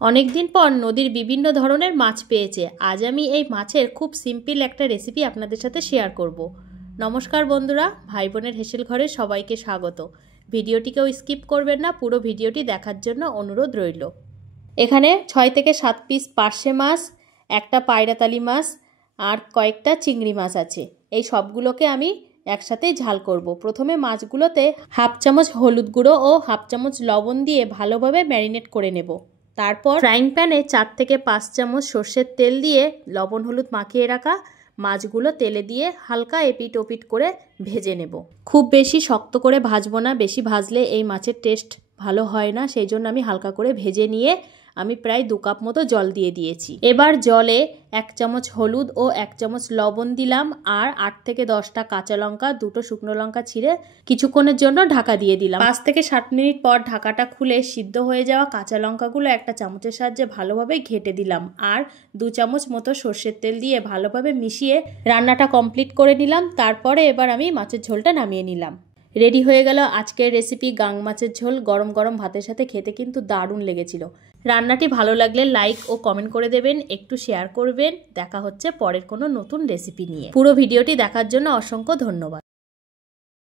অনেক দিন পর নদীর বিভিন্ন ধরনের মাছ পেয়েছে। আজ আমি এই মাছের খুব সিম্পল একটা রেসিপি আপনাদের সাথে শেয়ার করব। নমস্কার বন্ধুরা, ভাই বোনের হেসেল ঘরে সবাইকে স্বাগত। ভিডিওটিকেও স্কিপ করবেন না, পুরো ভিডিওটি দেখার জন্য অনুরোধ রইল। এখানে 6 থেকে 7 পিস পার্শে মাছ, একটা পায়রাতালি মাছ আর কয়েকটা চিংড়ি মাছ আছে। এই সবগুলোকে আমি একসাথেই ঝাল করব। প্রথমে মাছগুলোতে হাফ চামচ হলুদ গুঁড়ো ও হাফ চামচ লবণ দিয়ে ভালোভাবে ম্যারিনেট করে নেব। তারপর ফ্রাইং প্যানে 4 থেকে 5 চামচ সর্ষের তেল দিয়ে লবণ হলুদ মাখিয়ে রাখা মাছগুলো তেলে দিয়ে হালকা এপিট ওপিট করে ভেজে নেব। খুব বেশি শক্ত করে ভাজবো না, বেশি ভাজলে এই মাছের টেস্ট ভালো হয় না, সেই জন্য আমি হালকা করে ভেজে নিয়ে আমি প্রায় 2 কাপ মতো জল দিয়ে দিয়েছি। এবার জলে 1 চামচ হলুদ ও 1 চামচ লবণ দিলাম আর 8 থেকে 10টা কাঁচা লঙ্কা, 2টো শুকনো লঙ্কা ছিঁড়ে কিছুক্ষণের জন্য ঢাকা দিয়ে দিলাম। 5 থেকে 7 মিনিট পর ঢাকাটা খুলে সিদ্ধ হয়ে যাওয়া কাঁচা লঙ্কাগুলো একটা চামচের সাহায্যে ভালোভাবে ঘেঁটে দিলাম আর 2 চামচ মতো সর্ষের তেল দিয়ে ভালোভাবে মিশিয়ে রান্নাটা কমপ্লিট করে নিলাম। তারপরে এবার আমি মাছের ঝোলটা নামিয়ে নিলাম। রেডি হয়ে গেল আজকের রেসিপি গাং মাছের ঝোল। গরম গরম ভাতের সাথে খেতে কিন্তু দারুণ লেগেছিল। রান্নাটি ভালো লাগলে লাইক ও কমেন্ট করে দেবেন, একটু শেয়ার করবেন। দেখা হচ্ছে পরের কোনো নতুন রেসিপি নিয়ে। পুরো ভিডিওটি দেখার জন্য অসংখ্য ধন্যবাদ।